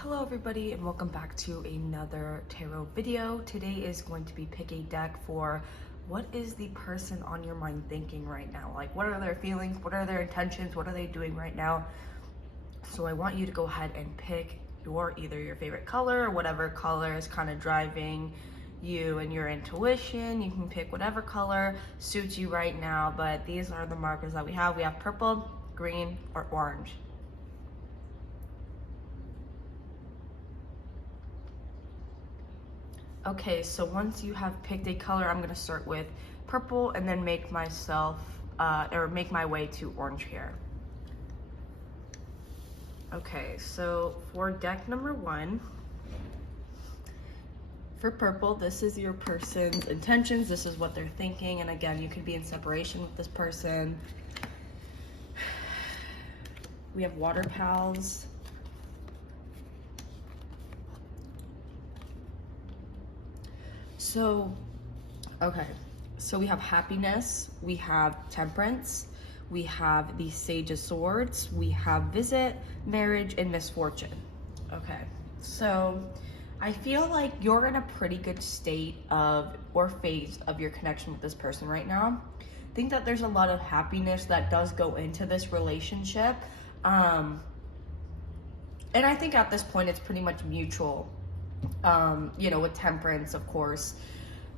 Hello everybody and welcome back to another tarot video. Today is going to be pick a deck for what is the person on your mind thinking right now? Like, what are their feelings? What are their intentions? What are they doing right now? So I want you to go ahead and pick either your favorite color or whatever color is kind of driving you and your intuition. You can pick whatever color suits you right now, but these are the markers that we have. We have purple, green, or orange. Okay, so once you have picked a color, I'm gonna start with purple and then make my way to orange here. Okay, so for deck number one, for purple, this is your person's intentions. This is what they're thinking. And again, you could be in separation with this person. We have water pals. So we have happiness, we have temperance, we have the Sage of Swords, we have visit, marriage, and misfortune. Okay, so I feel like you're in a pretty good state or phase of your connection with this person right now. I think that there's a lot of happiness that does go into this relationship. And I think at this point it's pretty much mutual. With temperance, of course.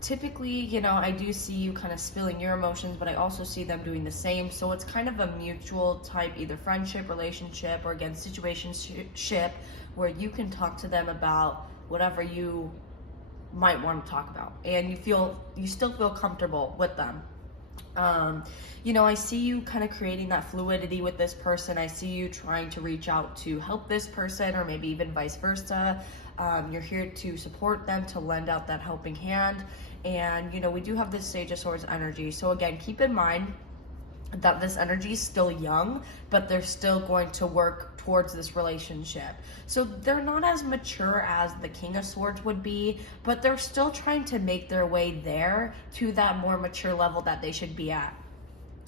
Typically, I do see you kind of spilling your emotions, but I also see them doing the same. So it's kind of a mutual type, either friendship, relationship, or again, situationship, where you can talk to them about whatever you might want to talk about. And you still feel comfortable with them. I see you kind of creating that fluidity with this person. I see you trying to reach out to help this person, or maybe even vice versa. You're here to support them, to lend out that helping hand. And, we do have this Sage of Swords energy. So again, keep in mind that this energy is still young, but they're still going to work towards this relationship. So they're not as mature as the King of Swords would be, but they're still trying to make their way there to that more mature level that they should be at.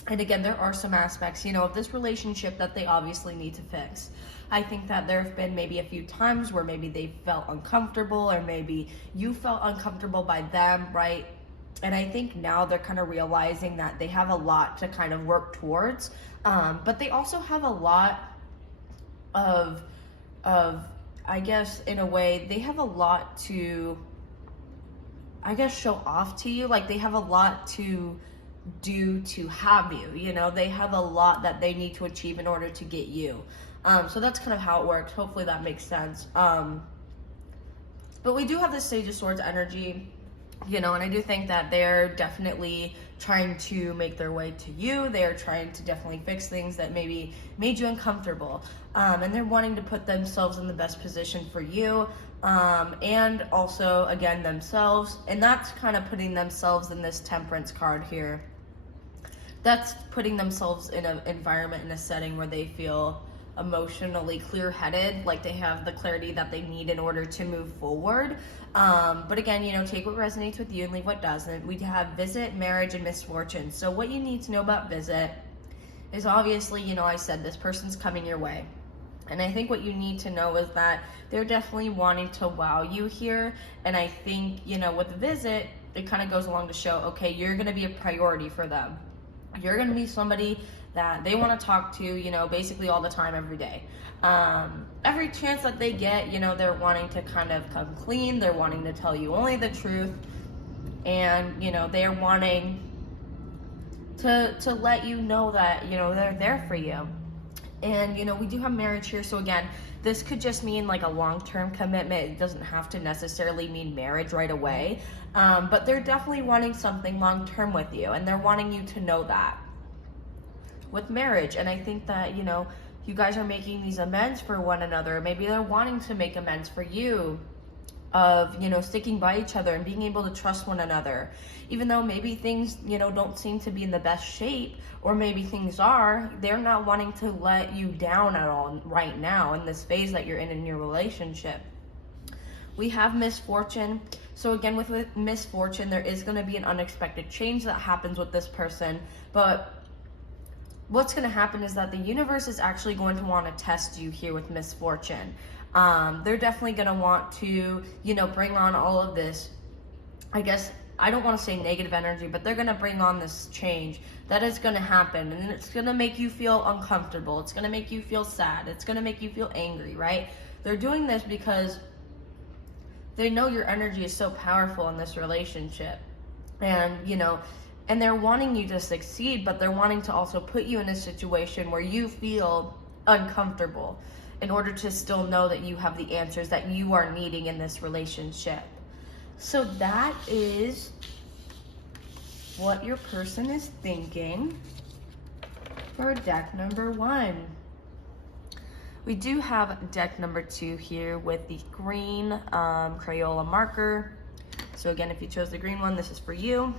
And again, there are some aspects, of this relationship that they obviously need to fix. I think that there have been maybe a few times where maybe they felt uncomfortable, or maybe you felt uncomfortable by them, right? And I think now they're kind of realizing that they have a lot to kind of work towards. But they also have a lot of, I guess, in a way, they have a lot to, I guess, show off to you. Like, they have a lot to do to have you, they have a lot that they need to achieve in order to get you. So that's kind of how it works. Hopefully that makes sense. But we do have this Sage of Swords energy, and I do think that they're definitely trying to make their way to you. They're trying to definitely fix things that maybe made you uncomfortable. And they're wanting to put themselves in the best position for you. And also, again, themselves. And that's kind of putting themselves in this Temperance card here. That's putting themselves in an environment, in a setting where they feel emotionally clear-headed, like they have the clarity that they need in order to move forward. But again, take what resonates with you and leave what doesn't. We have visit, marriage, and misfortune. So what you need to know about visit is obviously, I said this person's coming your way. And I think what you need to know is that they're definitely wanting to wow you here. And I think, with the visit, it kind of goes along to show, okay, you're going to be a priority for them. You're going to be somebody that they want to talk to, basically all the time, every day. Every chance that they get, they're wanting to kind of come clean. They're wanting to tell you only the truth. And, they're wanting to let you know that, they're there for you. And, we do have marriage here. So again, this could just mean like a long-term commitment. It doesn't have to necessarily mean marriage right away. But they're definitely wanting something long-term with you. And they're wanting you to know that with marriage. And I think that, you guys are making these amends for one another. Maybe they're wanting to make amends for you of, sticking by each other and being able to trust one another. Even though maybe things, don't seem to be in the best shape, or maybe things are, they're not wanting to let you down at all right now in this phase that you're in your relationship. We have misfortune. So again, with misfortune, there is going to be an unexpected change that happens with this person, but what's going to happen is that the universe is actually going to want to test you here with misfortune. They're definitely going to want to, bring on all of this, I guess, I don't want to say negative energy, but they're going to bring on this change that is going to happen, and it's going to make you feel uncomfortable. It's going to make you feel sad. It's going to make you feel angry, right? They're doing this because they know your energy is so powerful in this relationship. And, and they're wanting you to succeed, but they're wanting to also put you in a situation where you feel uncomfortable in order to still know that you have the answers that you are needing in this relationship. So that is what your person is thinking for deck number 1. We do have deck number 2 here with the green Crayola marker. So again, if you chose the green one, this is for you.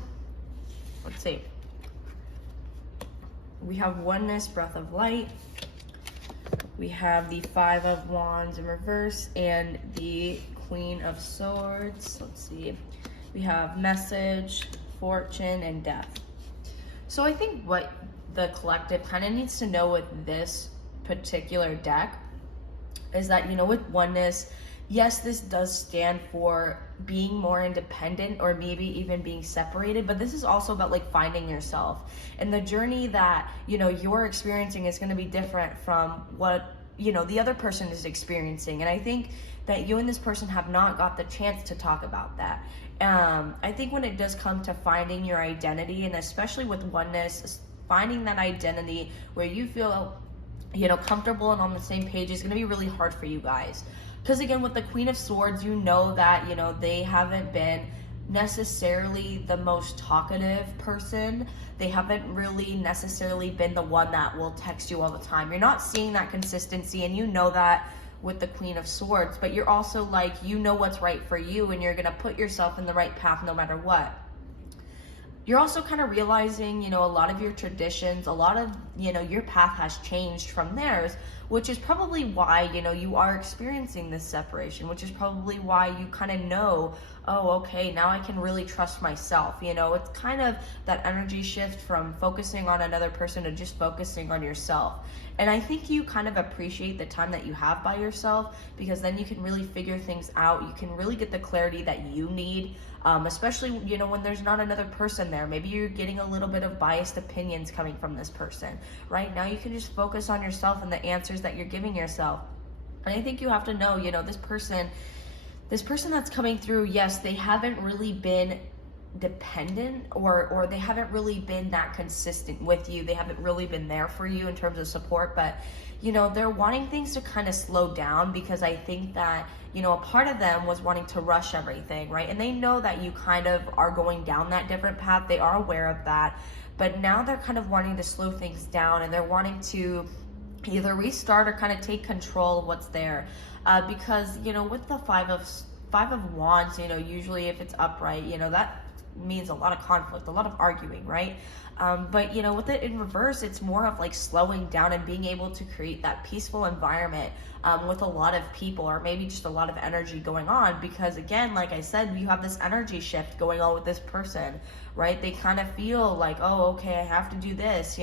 Let's see. We have Oneness, Breath of Light. We have the 5 of Wands in reverse and the Queen of Swords. Let's see. We have Message, Fortune, and Death. So I think what the collective kind of needs to know with this particular deck is that, with Oneness, yes, this does stand for being more independent or maybe even being separated, but this is also about like finding yourself. And the journey that, you're experiencing is going to be different from what, the other person is experiencing. And I think that you and this person have not got the chance to talk about that. I think when it does come to finding your identity, and especially with Oneness, finding that identity where you feel, comfortable and on the same page is going to be really hard for you guys. Because again, with the Queen of Swords, that, they haven't been necessarily the most talkative person. They haven't really necessarily been the one that will text you all the time. You're not seeing that consistency, and that with the Queen of Swords, but you're also like, what's right for you, and you're going to put yourself in the right path no matter what. You're also kind of realizing, a lot of your traditions, a lot of, your path has changed from theirs, which is probably why, you are experiencing this separation, which is probably why you kind of know, oh, okay, now I can really trust myself. It's kind of that energy shift from focusing on another person to just focusing on yourself. And I think you kind of appreciate the time that you have by yourself, because then you can really figure things out. You can really get the clarity that you need. Especially, when there's not another person there. Maybe you're getting a little bit of biased opinions coming from this person. Right now, you can just focus on yourself and the answers that you're giving yourself. And I think you have to know, this person that's coming through, yes, they haven't really been dependent or they haven't really been that consistent with you. They haven't really been there for you in terms of support, but they're wanting things to kind of slow down, because I think that a part of them was wanting to rush everything, right? And they know that you kind of are going down that different path. They are aware of that, but now they're kind of wanting to slow things down, and they're wanting to either restart or kind of take control of what's there, because with the five of Wands, usually if it's upright, that means a lot of conflict, a lot of arguing, right? But with it in reverse, it's more of like slowing down and being able to create that peaceful environment with a lot of people, or maybe just a lot of energy going on, because again, like I said, you have this energy shift going on with this person, right? They kind of feel like, oh, okay, I have to do this,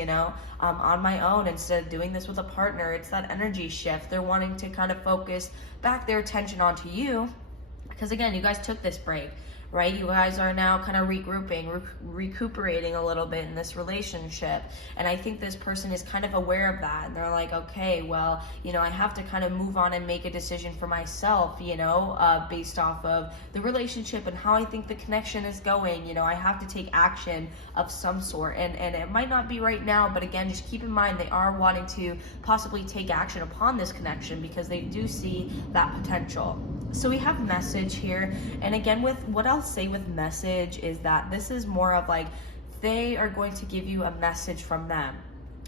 on my own instead of doing this with a partner. It's that energy shift. They're wanting to kind of focus back their attention onto you, because again, you guys took this break, right? You guys are now kind of regrouping, recuperating a little bit in this relationship. And I think this person is kind of aware of that. And they're like, okay, well, I have to kind of move on and make a decision for myself, based off of the relationship and how I think the connection is going. I have to take action of some sort. And it might not be right now, but again, just keep in mind, they are wanting to possibly take action upon this connection because they do see that potential. So we have Message here, and again, with what I'll say with Message is that this is more of like, they are going to give you a message from them,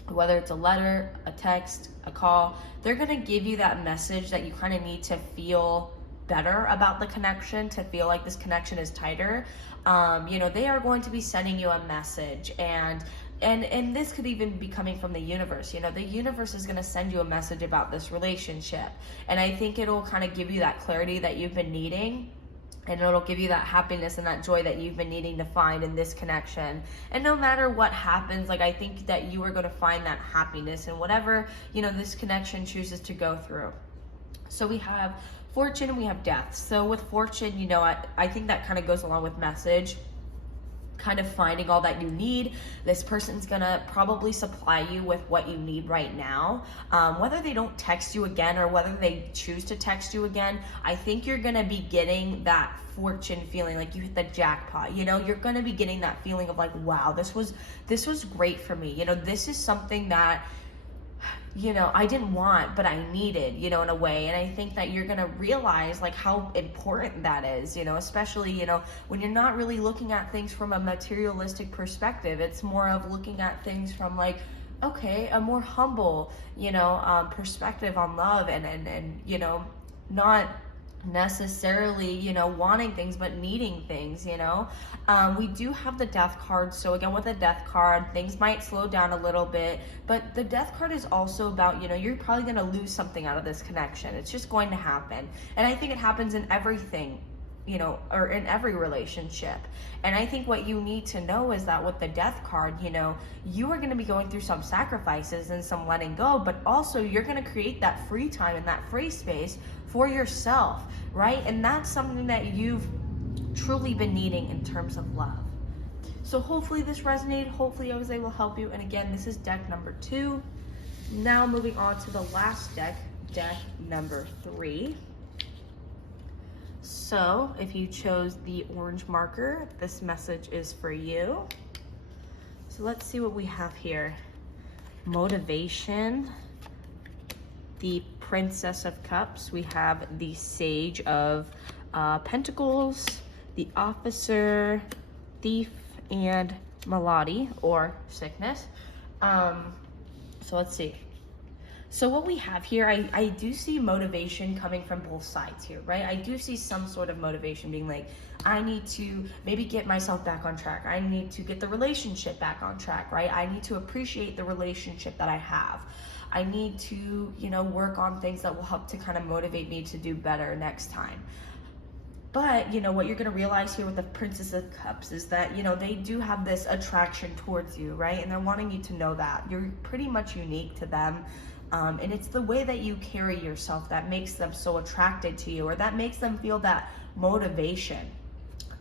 whether it's a letter, a text, a call. They're going to give you that message that you kind of need to feel better about the connection, to feel like this connection is tighter. They are going to be sending you a message, and this could even be coming from the universe. The universe is going to send you a message about this relationship. And I think it'll kind of give you that clarity that you've been needing. and it'll give you that happiness and that joy that you've been needing to find in this connection. And no matter what happens, like, I think that you are going to find that happiness in whatever, you know, this connection chooses to go through. So we have fortune and we have death. So with fortune, you know, I think that kind of goes along with message, kind of finding all that you need. This person's gonna probably supply you with what you need right now. Whether they don't text you again or whether they choose to text you again, I think you're gonna be getting that fortune feeling, like you hit the jackpot. You know, you're gonna be getting that feeling of like, wow, this was great for me. You know, this is something that, you know, I didn't want, but I needed, you know, in a way. And I think that you're going to realize like how important that is, you know, especially, you know, when you're not really looking at things from a materialistic perspective. It's more of looking at things from like, okay, a more humble, you know, perspective on love and, you know, not necessarily, you know, wanting things but needing things, you know. We do have the death card, so again with the death card things might slow down a little bit, but the death card is also about, you know, you're probably going to lose something out of this connection. It's just going to happen, and I think it happens in everything, you know, or in every relationship. And I think what you need to know is that with the death card, you know, you are going to be going through some sacrifices and some letting go, but also you're going to create that free time and that free space for yourself, right? And that's something that you've truly been needing in terms of love. So hopefully this resonated. Hopefully I was able to help you. And again, this is deck number 2. Now moving on to the last deck, deck number 3. So if you chose the orange marker, this message is for you. So let's see what we have here. Motivation, the Princess of Cups, we have the Sage of Pentacles, the Officer, Thief, and Malady, or Sickness. So let's see. So what we have here, I do see motivation coming from both sides here, right? I do see some sort of motivation being like, I need to maybe get myself back on track. I need to get the relationship back on track, right? I need to appreciate the relationship that I have. I need to, you know, work on things that will help to kind of motivate me to do better next time. But, you know, what you're going to realize here with the Princess of Cups is that, you know, they do have this attraction towards you, right? And they're wanting you to know that. You're pretty much unique to them. And it's the way that you carry yourself that makes them so attracted to you, or that makes them feel that motivation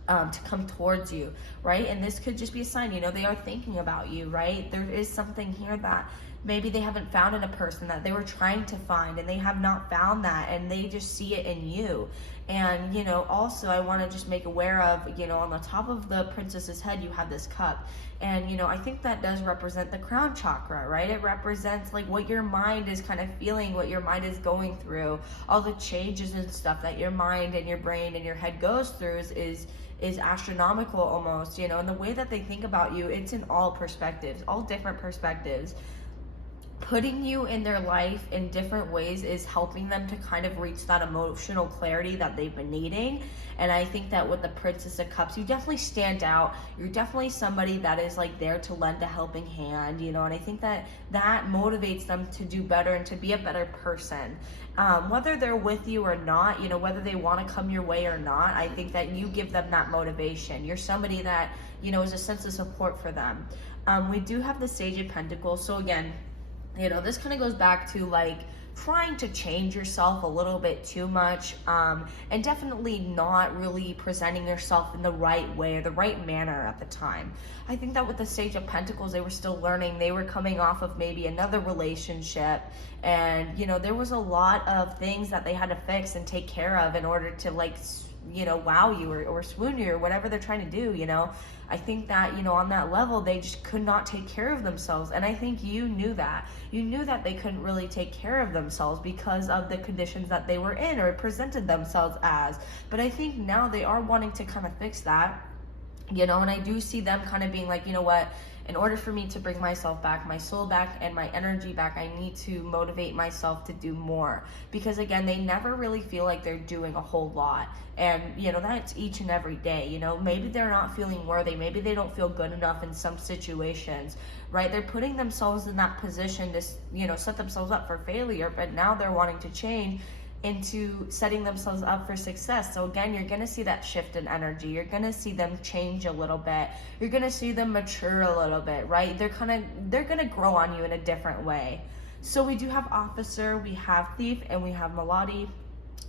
to come towards you, right? And this could just be a sign, you know, they are thinking about you, right? There is something here that maybe they haven't found in a person that they were trying to find, and they have not found that, and they just see it in you. And, you know, also I want to just make aware of, you know, on the top of the princess's head, you have this cup. And, you know, I think that does represent the crown chakra, right? It represents like what your mind is kind of feeling, what your mind is going through, all the changes and stuff that your mind and your brain and your head goes through is astronomical almost, you know. And the way that they think about you, it's in all perspectives, all different perspectives. Putting you in their life in different ways is helping them to kind of reach that emotional clarity that they've been needing. And I think that with the Princess of Cups, you definitely stand out. You're definitely somebody that is like there to lend a helping hand, you know. And I think that that motivates them to do better and to be a better person. Whether they're with you or not, you know, whether they want to come your way or not, I think that you give them that motivation. You're somebody that, you know, is a sense of support for them. We do have the Sage of Pentacles. So again, you know, this kind of goes back to like trying to change yourself a little bit too much, and definitely not really presenting yourself in the right way or the right manner at the time. I think that with the Sage of Pentacles, they were still learning. They were coming off of maybe another relationship, and, you know, there was a lot of things that they had to fix and take care of in order to, like, you know, wow you or swoon you or whatever they're trying to do, you know. I think that, you know, on that level, they just could not take care of themselves. And I think you knew that. You knew that they couldn't really take care of themselves because of the conditions that they were in or presented themselves as. But I think now they are wanting to kind of fix that, you know. And I do see them kind of being like, you know what, in order for me to bring myself back, my soul back, and my energy back, I need to motivate myself to do more. Because again, they never really feel like they're doing a whole lot. And, you know, that's each and every day, you know. Maybe they're not feeling worthy. Maybe they don't feel good enough in some situations, right? They're putting themselves in that position to, you know, set themselves up for failure. But now they're wanting to change into setting themselves up for success. So again, you're going to see that shift in energy. You're going to see them change a little bit. You're going to see them mature a little bit, right? They're going to grow on you in a different way. So we do have Officer, we have Thief, and we have Melody.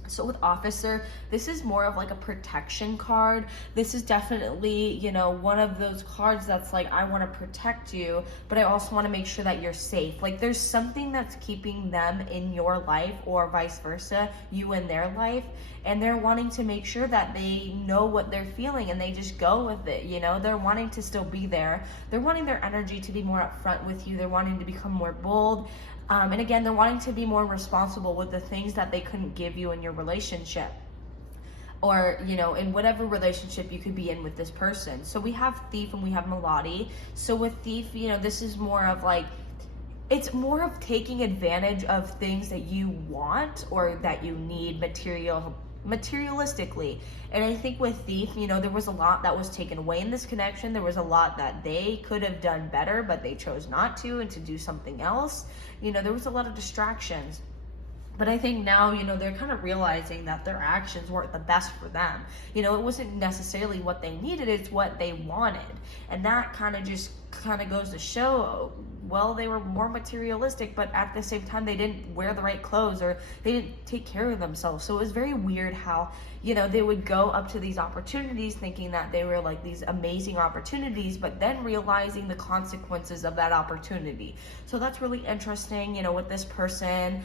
So with Officer, this is more of like a protection card. This is definitely, you know, one of those cards that's like, I want to protect you, but I also want to make sure that you're safe. Like there's something that's keeping them in your life, or vice versa, you in their life, and they're wanting to make sure that they know what they're feeling and they just go with it. You know, they're wanting to still be there. They're wanting their energy to be more upfront with you. They're wanting to become more bold. And again, they're wanting to be more responsible with the things that they couldn't give you in your relationship, or, you know, in whatever relationship you could be in with this person. So we have Thief and we have Melody. So with Thief, you know, this is more of like, it's more of taking advantage of things that you want or that you need materialistically. And I think with Thief, you know, there was a lot that was taken away in this connection. There was a lot that they could have done better, but they chose not to, and to do something else. You know, there was a lot of distractions. But I think now, you know, they're kind of realizing that their actions weren't the best for them. You know, it wasn't necessarily what they needed, it's what they wanted. And that kind of goes to show, well, they were more materialistic, but at the same time, they didn't wear the right clothes, or they didn't take care of themselves. So it was very weird how, you know, they would go up to these opportunities thinking that they were like these amazing opportunities, but then realizing the consequences of that opportunity. So that's really interesting, you know, with this person.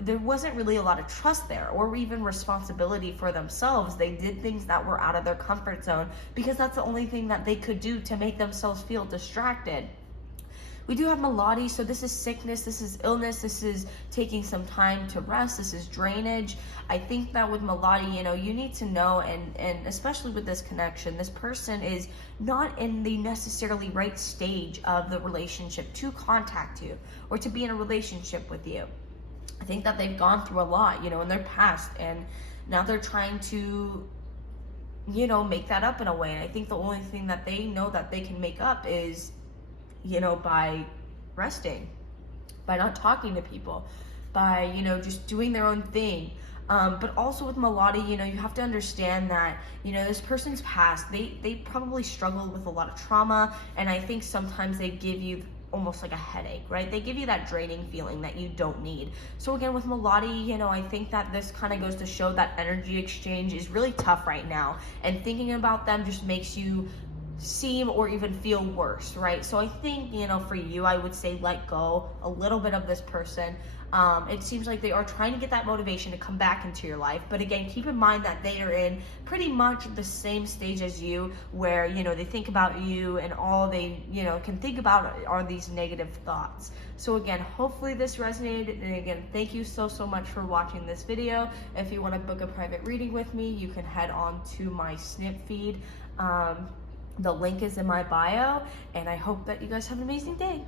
There wasn't really a lot of trust there, or even responsibility for themselves. They did things that were out of their comfort zone because that's the only thing that they could do to make themselves feel distracted. We do have Melody, so this is sickness, this is illness, this is taking some time to rest, this is drainage. I think that with Melody, you know, you need to know, and especially with this connection, this person is not in the necessarily right stage of the relationship to contact you or to be in a relationship with you. I think that they've gone through a lot, you know, in their past, and now they're trying to, you know, make that up in a way. And I think the only thing that they know that they can make up is, you know, by resting, by not talking to people, by, you know, just doing their own thing. But also with Melody, you know, you have to understand that, you know, this person's past, they probably struggled with a lot of trauma, and I think sometimes they give you almost like a headache, right? They give you that draining feeling that you don't need. So again, with Melody, you know, I think that this kind of goes to show that energy exchange is really tough right now, and thinking about them just makes you seem or even feel worse, right? So I think, you know, for you, I would say let go a little bit of this person. It seems like they are trying to get that motivation to come back into your life, but again, keep in mind that they are in pretty much the same stage as you, where, you know, they think about you and all they, you know, can think about are these negative thoughts. So again, hopefully this resonated, and again, thank you so much for watching this video. If you want to book a private reading with me, you can head on to my Snip feed. The link is in my bio, and I hope that you guys have an amazing day.